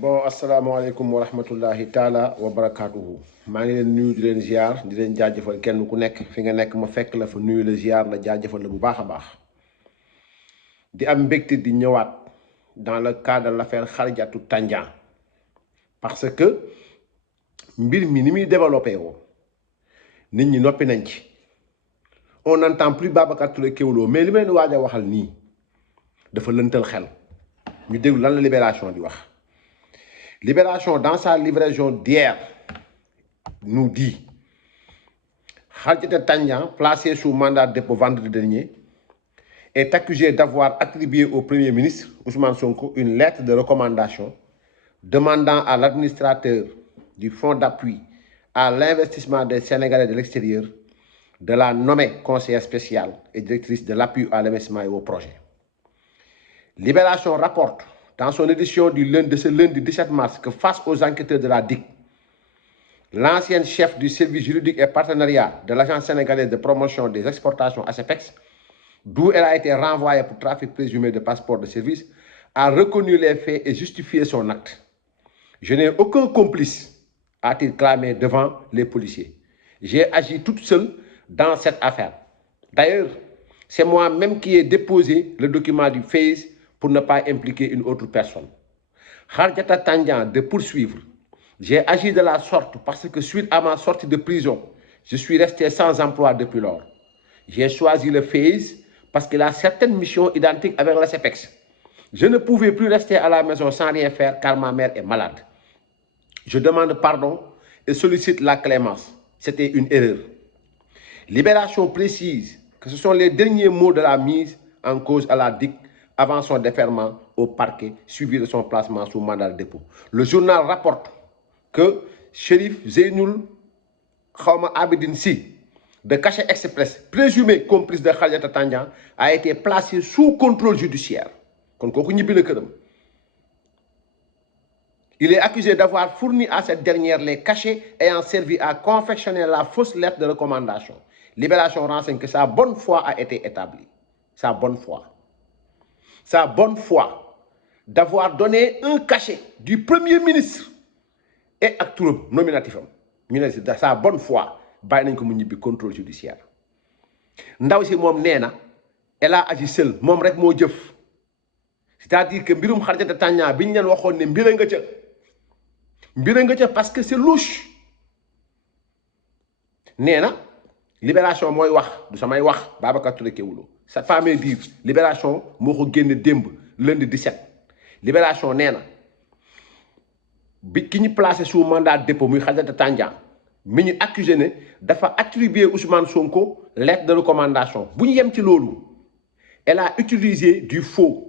bon asalaamaaleykum wa rahmatullahi taala wa barakaatuhu maa ngi leen nuyu di leen ziar di leen jaajëfal kenn ku nekk fi nga nekk ma fekk la fa nuyu la ziar la jaajëfal la bu baax a baax di am mbégte di ñëwaat dans le cadre de l'affaire Khadijatou Tandian parce que mbir mi ni muy développé woo nit ñi noppi nañ ci on n'entend plus Babacar Touré Kewoulo mais li ma leen waaj a waxal nii dafa lëntal xel ñu déglu lan la Libération di wax. Libération, dans sa livraison d'hier, nous dit Khadijatou Tandian, placé sous mandat de dépôt vendredi dernier, est accusé d'avoir attribué au Premier ministre Ousmane Sonko une lettre de recommandation demandant à l'administrateur du Fonds d'appui à l'investissement des Sénégalais de l'extérieur de la nommer conseillère spéciale et directrice de l'appui à l'investissement et au projet. Libération rapporte dans son édition de ce lundi 17 mars que face aux enquêteurs de la DIC, l'ancienne chef du service juridique et partenariat de l'Agence sénégalaise de promotion des exportations ASEPEX, d'où elle a été renvoyée pour trafic présumé de passeport de service, a reconnu les faits et justifié son acte. Je n'ai aucun complice, a-t-il clamé devant les policiers. J'ai agi toute seule dans cette affaire. D'ailleurs, c'est moi-même qui ai déposé le document du FAISE pour ne pas impliquer une autre personne. Khadijatou Tandian de poursuivre. J'ai agi de la sorte parce que suite à ma sortie de prison, je suis resté sans emploi depuis lors. J'ai choisi le FAISE parce qu'il a certaines missions identiques avec la CEPEX. Je ne pouvais plus rester à la maison sans rien faire car ma mère est malade. Je demande pardon et sollicite la clémence. C'était une erreur. Libération précise que ce sont les derniers mots de la mise en cause à la DIC avant son déferment au parquet, suivi de son placement sous mandat de dépôt. Le journal rapporte que Chérif Zeynoul Khawma Abidine Sy, de Cachet Express, présumé complice de Khadijatou Tandian, a été placé sous contrôle judiciaire. Il est accusé d'avoir fourni à cette dernière les cachets ayant servi à confectionner la fausse lettre de recommandation. Libération renseigne que sa bonne foi a été établie. Sa bonne foi. Sa bonne foi d'avoir donné un cachet du Premier ministre et acte nominatif. Sa bonne foi, il y a contrôle judiciaire. Ndaw si mom néna elle a agi seule mom rek mo jëf. C'est-à-dire que mbirum Khadijatou Tandian biñ leen waxone mbira nga ca parce que c'est louche. Néna Libération moy wax du samay wax Babacar Touré Kewoulo. Sa famille dit Libération moko génné demb lundi 17. Libération néna bi ki ñu placé sous mandat de dépôt muy Khadijatou Tandian mi ñu accusé né dafa attribuer Ousmane Sonko lettre de recommandation. Bu ñu yem ci lolu. Elle a utilisé du faux.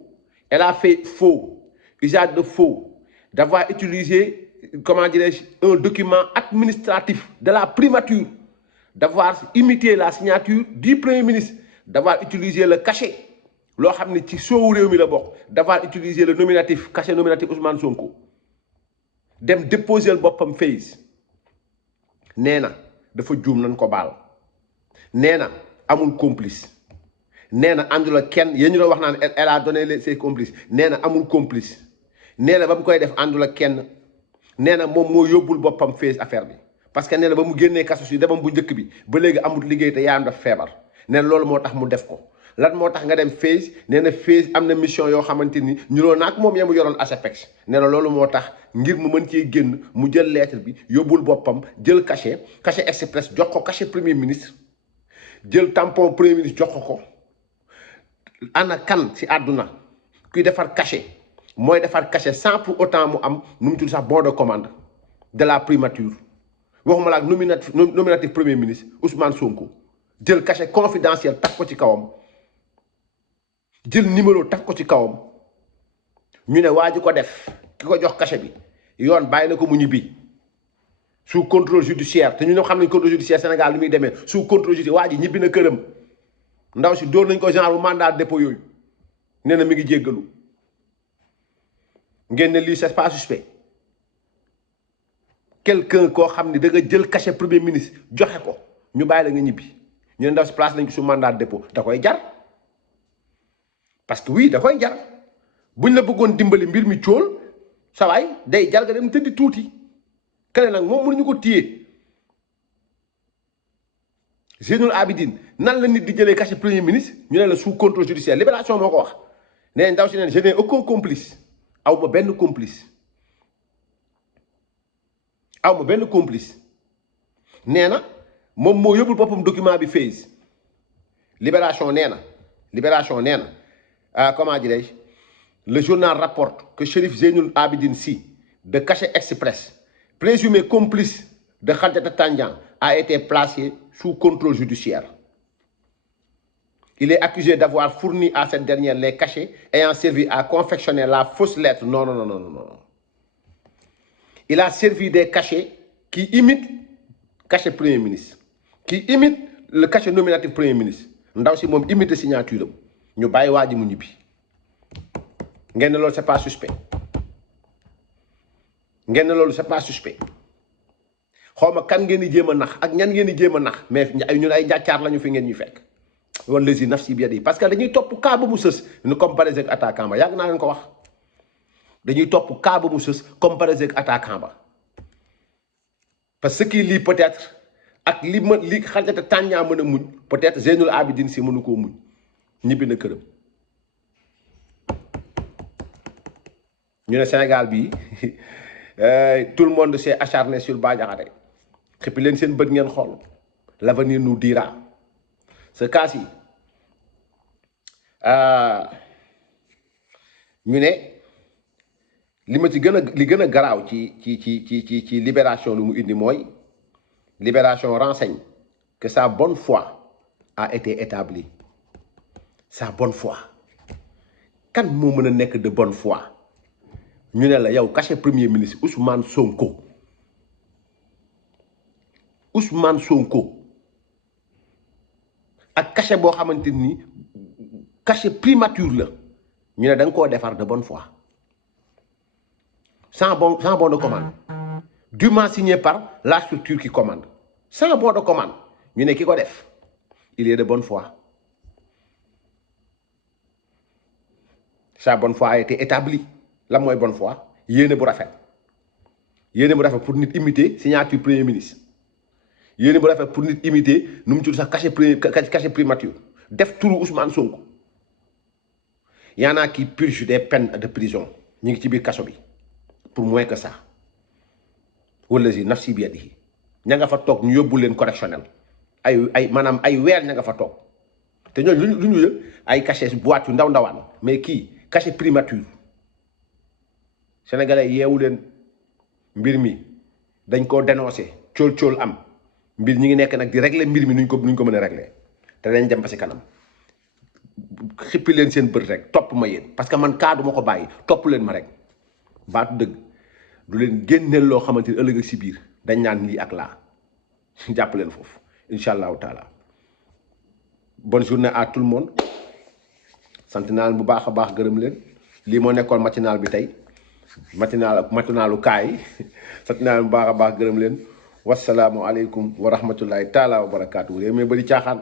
Elle a fait faux, usage de faux, d'avoir utilisé, comment dirais-je, un document administratif de la primature, d'avoir imité la signature du Premier ministre, d'avoir utilisé le cachet, d'avoir utilisé le nominatif, cachet nominatif Ousmane Sonko, dem déposer le bopam FAISE. Néna, dafa djoum nan ko bal. Néna, amul complice. Néna andul ak kenn yéen ñu la wax naan elle a donné ses complices néna amul complice néna bam koy def andul ak kenn néna mom mo yobul bopam FAISE affaire bi parce que néna bamu génné kasso ci demam bu ñëk bi ba légui amul liggéey té yaam daf fébar néna loolu motax mu def ko lan motax nga dem FAISE néna FAISE amna mission yo xamanteni ñu lo nak mom yamu yoron ASEPEX néna loolu motax ngir mu mën ci génn mu jël lettre bi yobul bopam jël cachet express jox ko cachet Premier ministre jël tampon Premier ministre jox ko ana kan ci aduna kuy defar cachet moy defar cachet sans pour autant mu am nu mu tudd sax bon de commande de la primature waxuma la nominatif Premier ministre Ousmane Sonko jël cachet confidentiel taf ko ci kawam jël numéro taf ko ci kawam ñu ne waji ko def kiko jox cachet bi yoon bayina ko mu ñibi sous contrôle judiciaire te ñu ñoo xam nañ contrôle judiciaire Sénégal li muy démé sous contrôle judiciaire waji ñibi na kërëm ndaw si door nañ ko genre mandat de dépôt yoy néna mi ngi jéggalu ngén né li c'est pas suspect quelqu'un ko xamni da nga jël cachet Premier ministre joxé ko ñu bay la nga ñibi ñu ndaw si place nañ ko su mandat de dépôt da koy jar parce que oui da koy jar buñ la bëggoon dimbali mbir mi ciol sa waay day jalga dem tëddi tuuti keneen nag moom mënuñu ko téye Zeynul Abidine nan la nit di jëlee cachet premier ministre ñu ne la sous contrôle judiciaire Libération moo ko wax nee ndaw si neen je n'ai aucun complice aw ma benn complice nee na moom moo yóbbul boppam document bi FAISE Libération nee na comment dirais-je, le journal rapporte que Chérif Zeynul Abidine Sy de Cachet Express, présumé complice de Khadijata Tandian, a été placé sous contrôle judiciaire. Il est accusé d'avoir fourni à cette dernière les cachets ayant servi à confectionner la fausse lettre. Non. Il a servi des cachets qui imitent le cachet Premier ministre, qui imitent le cachet nominatif Premier ministre. Ndaw si moom imite signature am ñu bàyyi waa ji mu ñibbi ngeen ne loolu c'est pas suspect xawma kan ngeen di jéem a nax ak ñan ngeen di jéem a nax mais ñun ay njàccaar lañu fi ngeen ñuy fekk wala lesi nafsi bi yadi parce que dañuy topp cas ba mu sës ñu comparé ak attaquant ba yàgg naa leen ko wax dañuy topp cas ba mu sës comparé ak attaquant ba parce que kii lii peut-être ak li Khadijata Tandian mën a muñ peut-être Zeynul Abidine Sy mënu koo muñ ñibbi na këram ñu ne Sénégal bii tout le monde s'est acharné sur Bah Diakhaté xippi leen seen bët ngeen xool l'avenir nous dira ce cas-ci ñu ne li ma ci gën a garaaw ci Libération lu mu indi mooy Libération renseigne que sa bonne foi a été établie. Sa bonne foi. Kan moo mën a nekk de bonne foi ñu ne la yow cachet premier ministre Ousmane Sonko ak cachet boo xamante ni cachet primature la ñu ne da nga koo defar de bonne foi sans bon de commande dûment signé par la structure qui commande sans bon de commande ñu ne ki ko def il est de bonne foi. Sa bonne foi a été établie la mooy bonne foi yéene bu rafet pour nit imiter signature premier ministre yéene bu rafet pour nit imiter nu mu tudd sax cachet primature def turu Ousmane Sonko y en a qui purgent des peines de prison ñu ngi ci biir kaso bi pour moins que ça wala si nafsi bi yadihi ña nga fa toog ñu yóbbu leen correctionnel maanaam ay weer ña nga fa toog te ñooñu lu ñu yëg ay cachet boîte yu ndawaan mais kii cachet primature sénégalais yeewu leen mbir mi dañ koo dénoncé cool am mbir ñi ngi nekk nag di régler mbir mi nuñ ko mën a régler te dañ dem ba si kanam xippi leen seen bët rek topp ma yéen parce que man kaa du ma ko bàyyi topp leen ma rek baatu dëgg du leen génneel loo xamante ni ëllëg ak si biir dañ naan lii ak laa jàpp leen foofu incha allahu taala. Bonne journée à tout le monde sant naa leen bu baax a baax gërëm leen lii moo nekkoon matinal bi tey matinalu kaay sant naa leen bu baax a baax gërëm leen wasalaamualeykum wa rahmatullahi taala wa barakaatu réew mi bari caaxaan.